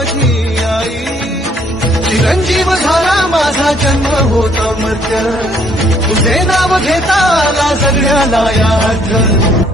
माझी आई. चिरंजीव झाला माझा जन्म होता मर्त्य, तुझे नाव घेता आला सगळ्याला याद.